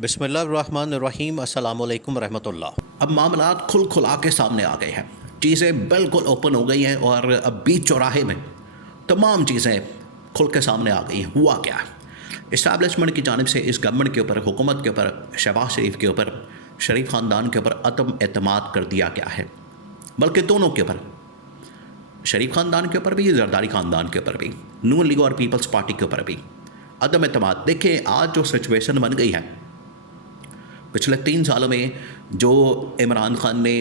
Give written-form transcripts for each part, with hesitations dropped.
बिस्मिल्लाहिर्रहमानिर्रहीम अस्सलामुअलैकुम रहमतुल्लाह। अब मामलात खुल खुला के सामने आ गए हैं। चीज़ें बिल्कुल ओपन हो गई हैं और अब बीच चौराहे में तमाम चीज़ें खुल के सामने आ गई हैं। हुआ क्या है? इस्टेब्लिशमेंट की जानिब से इस गवर्नमेंट के ऊपर, हुकूमत के ऊपर, शहबाज शरीफ के ऊपर, शरीफ ख़ानदान के ऊपर अदम एतमाद कर दिया गया है। बल्कि दोनों के ऊपर, शरीफ ख़ानदान के ऊपर भी, जरदारी ख़ानदान के ऊपर भी, नून लीग और पीपल्स पार्टी के ऊपर भी अदम एतमाद। देखिए आज जो सिचुएशन बन गई है, पिछले 3 सालों में जो इमरान खान ने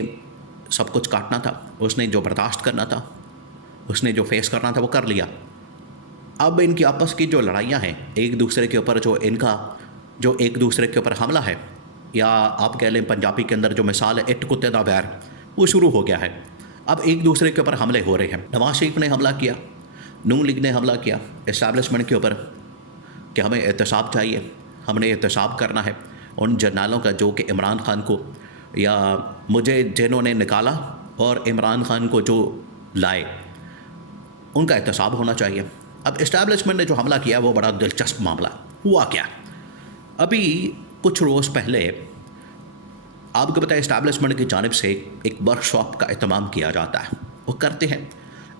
सब कुछ काटना था, उसने जो बर्दाश्त करना था, उसने जो फेस करना था वो कर लिया। अब इनकी आपस की जो लड़ाइयाँ हैं, एक दूसरे के ऊपर जो एक दूसरे के ऊपर हमला है, या आप कह लें पंजाबी के अंदर जो मिसाल है इट कुत्ते दा बैर, वो शुरू हो गया है। अब एक दूसरे के ऊपर हमले हो रहे हैं। नवाज शरीफ ने हमला किया, नून लीग ने हमला किया इस्टेब्लिशमेंट के ऊपर कि हमें एहतसाब चाहिए, हमने एहतसाब करना है उन जर्नलों का जो कि इमरान खान को, या मुझे जिन्होंने निकाला और इमरान खान को जो लाए, उनका एहतसाब होना चाहिए। अब इस्टेब्लिशमेंट ने जो हमला किया वो बड़ा दिलचस्प मामला। हुआ क्या? अभी कुछ रोज़ पहले आपको पता है इस्टेब्लिशमेंट की जानिब से एक वर्कशॉप का एहतमाम किया जाता है। वो करते हैं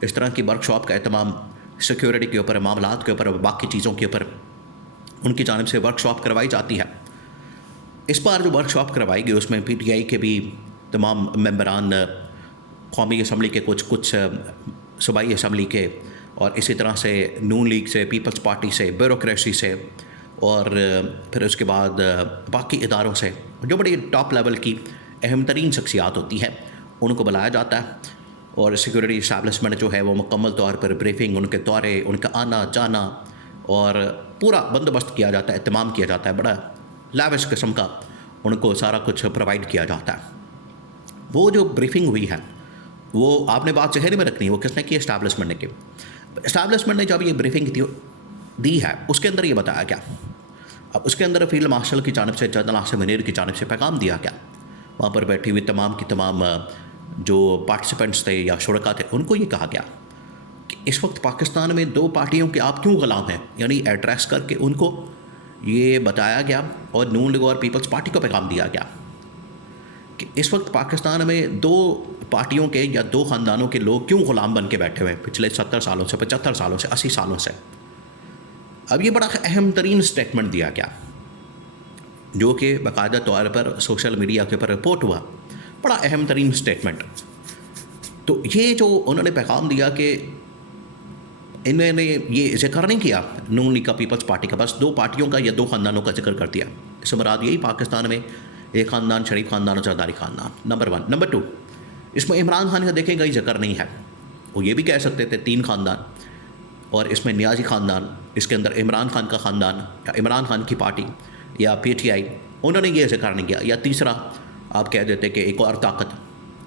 इस तरह की वर्कशॉप का एहतमाम सिक्योरिटी के ऊपर, मामलात के ऊपर, बाकी चीज़ों के ऊपर उनकी जानिब से वर्कशॉप करवाई जाती है। इस बार जो वर्कशॉप करवाई गई उसमें PTI के भी तमाम मेंबरान, कौमी असम्बली के कुछ सूबाई असम्बली के, और इसी तरह से नून लीग से, पीपल्स पार्टी से, ब्यूरोक्रेसी से, और फिर उसके बाद बाकी इदारों से जो बड़ी टॉप लेवल की अहम तरीन शख्सियात होती हैं उनको बुलाया जाता है। और सिक्योरिटी इस्टेब्लिशमेंट जो है वो मुकम्मल तौर पर ब्रीफिंग, उनके दौरे, उनका आना जाना और पूरा बंदोबस्त किया जाता है, एहतमाम किया जाता है। बड़ा लाविश किस्म का उनको सारा कुछ प्रोवाइड किया जाता है। वो जो ब्रीफिंग हुई है वो आपने बात चेहरे में रखनी है, वो किसने की? इस्टेब्लिशमेंट ने की। इस्टेब्लिशमेंट ने जब ये ब्रीफिंग दी है उसके अंदर ये बताया गया, अब उसके अंदर फील्ड मार्शल की जानिब से, जनरल आसिम मुनीर की जानिब से पैगाम दिया गया। वहाँ पर बैठी हुई तमाम की तमाम जो पार्टिसिपेंट्स थे या शुरका थे, उनको ये कहा गया कि इस वक्त पाकिस्तान में 2 पार्टियों के आप क्यों ग़ुलाम हैं, यानी एड्रेस करके उनको ये बताया गया। और नून लीग और पीपल्स पार्टी को पैगाम दिया गया कि इस वक्त पाकिस्तान में 2 पार्टियों के या 2 ख़ानदानों के लोग क्यों ग़ुलाम बन के बैठे हुए हैं पिछले 70 सालों से, 75 सालों से, 80 सालों से। अब ये बड़ा अहम तरीन स्टेटमेंट दिया गया जो कि बाकायदा तौर पर सोशल मीडिया के ऊपर रिपोर्ट हुआ। बड़ा अहम तरीन स्टेटमेंट। तो ये जो उन्होंने पैगाम दिया कि इन्होंने ये जिक्र नहीं किया नून लीग का, पीपल्स पार्टी का, बस 2 पार्टियों का या 2 ख़ानदानों का जिक्र कर दिया। इससे मुराद यही पाकिस्तान में एक ख़ानदान, शरीफ ख़ानदान और जरदारी ख़ानदान, नंबर 1। नंबर 2, इसमें इमरान खान का देखें कहीं जिक्र नहीं है। वो ये भी कह सकते थे 3 ख़ानदान, और इसमें नियाजी ख़ानदान, इसके अंदर इमरान खान का ख़ानदान या इमरान खान की पार्टी या PTI, उन्होंने ये जिक्र नहीं किया। या तीसरा आप कह देते कि एक और ताकत,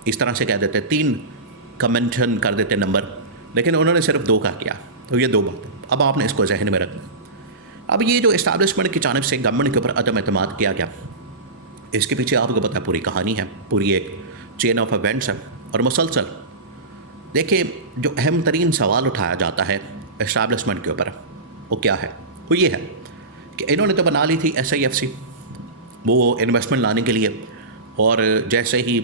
इस तरह से कह देते, 3 का मेंशन कर देते नंबर, लेकिन उन्होंने सिर्फ 2 का किया। तो ये 2 बातें अब आपने इसको जहन में रखना। अब ये जो इस्टेब्लिशमेंट की जानिब से गवर्नमेंट के ऊपर अदम एतमाद किया गया, इसके पीछे आपको पता है पूरी कहानी है, पूरी एक चेन ऑफ इवेंट्स है और मुसलसल। देखिए जो अहम तरीन सवाल उठाया जाता है इस्टेब्लिशमेंट के ऊपर वो क्या है? वो ये है कि इन्होंने तो बना ली थी SIFC वो इन्वेस्टमेंट लाने के लिए, और जैसे ही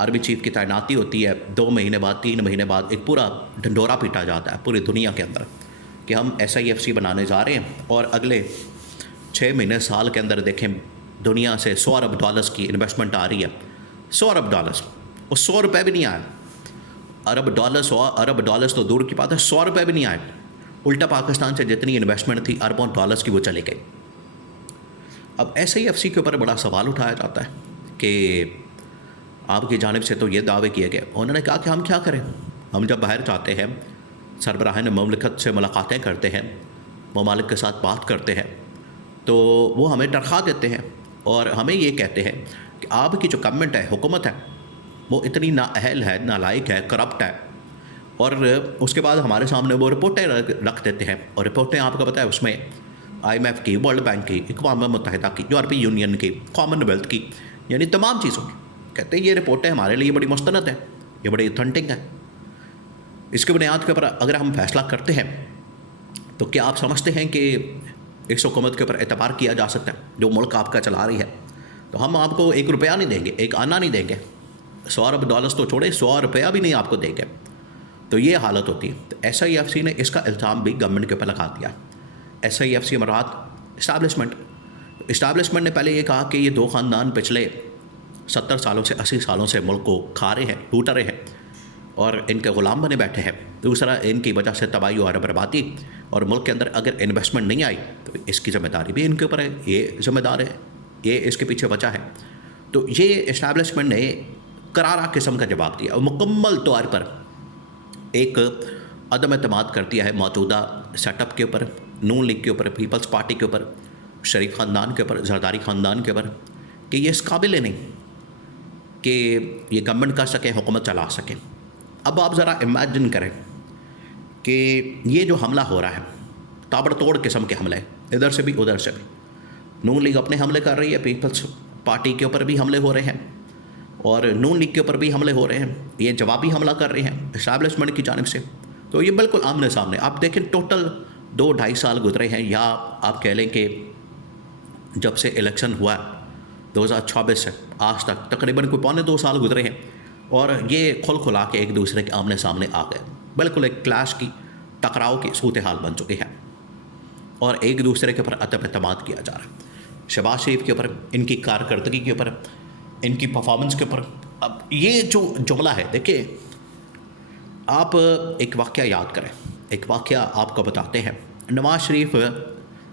आर्मी चीफ की तैनाती होती है 2 महीने बाद, 3 महीने बाद एक पूरा ढंढोरा पीटा जाता है पूरी दुनिया के अंदर कि हम SIFC बनाने जा रहे हैं, और अगले 6 महीने, साल के अंदर देखें दुनिया से $100 अरब की इन्वेस्टमेंट आ रही है। $100 अरब, और $100 भी नहीं आए। $100 अरब तो दूर की बात है, $100 भी नहीं आए। उल्टा पाकिस्तान से जितनी इन्वेस्टमेंट थी अरबों डॉलर्स की, वो चले गई। अब SIFC के ऊपर बड़ा सवाल उठाया जाता है कि आपकी जानिब से तो ये दावे किए गए। उन्होंने कहा कि हम क्या करें, हम जब बाहर जाते हैं, सरबराहान ममलिकत से मुलाकातें करते हैं, ममालिक के साथ बात करते हैं, तो वो हमें तनख्वाह देते हैं और हमें ये कहते हैं कि आपकी जो गवर्नमेंट है, हुकूमत है, वो इतनी नाअहल है, नालायक है, करप्ट है। और उसके बाद हमारे सामने वो रिपोर्टें रख देते हैं, और रिपोर्टें आपको पता है उसमें IMF की, वर्ल्ड बैंक की, अक़वाम मुत्तहिदा की, यूरोपीय यूनियन की, कॉमनवेल्थ की, यानी तमाम चीज़ों की। कहते हैं ये रिपोर्टें हमारे लिए बड़ी मुस्तनद हैं, ये बड़ी ऑथेंटिक हैं। इसके बुनियाद के ऊपर अगर हम फैसला करते हैं तो क्या आप समझते हैं कि इस हुकूमत के ऊपर एतबार किया जा सकता है जो मुल्क आपका चला रही है, तो हम आपको 1 रुपया नहीं देंगे, 1 आना नहीं देंगे, 100 अरब डॉलर्स तो छोड़े 100 रुपया भी नहीं आपको देंगे। तो ये हालत होती है। तो SIFC ने इसका इल्ज़ाम भी गवर्नमेंट के ऊपर लगा दिया। SIFC मराद इस्टेब्लिशमेंट ने पहले ये कहा कि ये 2 ख़ानदान पिछले 70 सालों से 80 सालों से मुल्क को खा रहे हैं, लूट रहे हैं और इनके ग़ुलाम बने बैठे हैं। दूसरा, इनकी वजह से तबाही और बर्बादी, और मुल्क के अंदर अगर इन्वेस्टमेंट नहीं आई तो इसकी ज़िम्मेदारी भी इनके ऊपर है, ये ज़िम्मेदार है, ये इसके पीछे वजह है। तो ये इस्टेब्लिशमेंट ने करारा किस्म का जवाब दिया और मुकम्मल तौर पर एक अदम एतमाद कर दिया है मौजूदा सेटअप के ऊपर, नून लीग के ऊपर, पीपल्स पार्टी के ऊपर, शरीफ ख़ानदान के ऊपर, जरदारी ख़ानदान के ऊपर, कि ये इस काबिल ही नहीं कि ये गवर्नमेंट कर सके, हुकूमत चला सके। अब आप ज़रा इमेजिन करें कि ये जो हमला हो रहा है, ताबड़तोड़ किस्म के हमले, इधर से भी उधर से भी, नून लीग अपने हमले कर रही है, पीपल्स पार्टी के ऊपर भी हमले हो रहे हैं और नून लीग के ऊपर भी हमले हो रहे हैं, ये जवाबी हमला कर रहे हैं इस्टेब्लिशमेंट की जानिब से। तो ये बिल्कुल आमने सामने। आप देखें, टोटल 2-2.5 साल गुजरे हैं, या आप कह लें कि जब से इलेक्शन हुआ 2024 से आज तक तकरीबन कोई 2.25 साल गुजरे हैं, और ये खुल खुला के एक दूसरे के आमने सामने आ गए। बिल्कुल एक क्लैश की, टकराव की सूरत हाल बन चुकी है और एक दूसरे के ऊपर अदम एतमाद किया जा रहा है। शहबाज शरीफ के ऊपर, इनकी कारकर्दगी के ऊपर, इनकी परफॉर्मेंस के ऊपर। अब ये जो जुमला है, देखिए, आप एक वाक़या याद करें, एक वाक़या आपको बताते हैं। नवाज़ शरीफ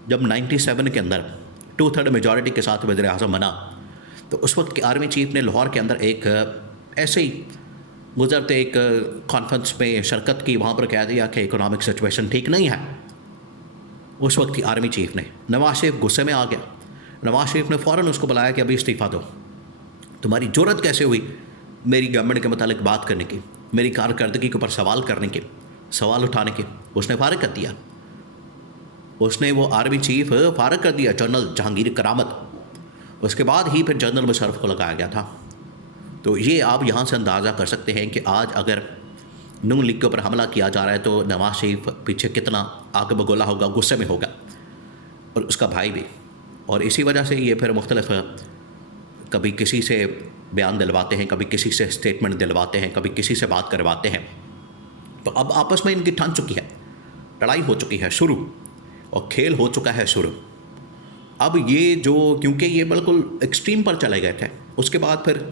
जब 97 के अंदर 2/3 मेजॉरिटी के साथ वज़ीर आज़म बना, तो उस वक्त के आर्मी चीफ ने लाहौर के अंदर एक ऐसे ही गुजरते एक कॉन्फ्रेंस में शिरकत की, वहाँ पर कह दिया कि इकोनॉमिक सिचुएशन ठीक नहीं है। उस वक्त की आर्मी चीफ ने, नवाज़ शरीफ गुस्से में आ गया। नवाज़ शरीफ ने फ़ौरन उसको बुलाया कि अभी इस्तीफ़ा दो, तुम्हारी जुर्रत कैसे हुई मेरी गवर्नमेंट के मुतालिक बात करने की, मेरी कारकर्दगी के ऊपर सवाल करने के, सवाल उठाने के। उसने फारिग कर दिया, उसने वो आर्मी चीफ फारिग कर दिया, जनरल जहांगीर करामत। उसके बाद ही फिर जनरल मुशर्रफ को लगाया गया था। तो ये आप यहाँ से अंदाज़ा कर सकते हैं कि आज अगर नून लीग के ऊपर हमला किया जा रहा है तो नवाज़ शरीफ पीछे कितना आग बगोला होगा, गुस्से में होगा, और उसका भाई भी। और इसी वजह से ये फिर मुख्तलिफ, कभी किसी से बयान दिलवाते हैं, कभी किसी से स्टेटमेंट दिलवाते हैं, कभी किसी से बात करवाते हैं। तो अब आपस में इनकी ठन चुकी है, लड़ाई हो चुकी है शुरू, और खेल हो चुका है शुरू। अब ये जो, क्योंकि ये बिल्कुल एक्सट्रीम पर चले गए थे, उसके बाद फिर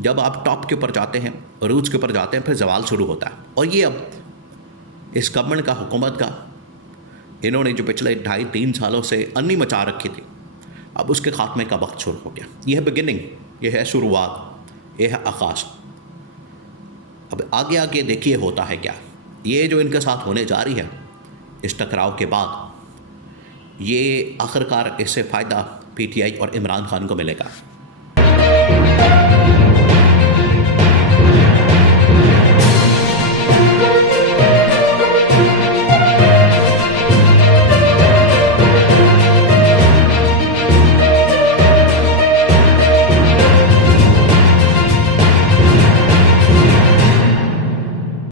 जब आप टॉप के ऊपर जाते हैं, रूज के ऊपर जाते हैं, फिर जवाल शुरू होता है। और ये अब इस गवर्नमेंट का, हुकूमत का, इन्होंने जो पिछले 2.5-3 सालों से अन्नी मचा रखी थी, अब उसके खात्मे का वक्त शुरू हो गया। यह है बिगिनिंग, यह है शुरुआत, यह है आगाज़। अब आगे आगे देखिए होता है क्या। ये जो इनके साथ होने जा रही है इस टकराव के बाद, ये आखिरकार इससे फ़ायदा PTI और इमरान खान को मिलेगा।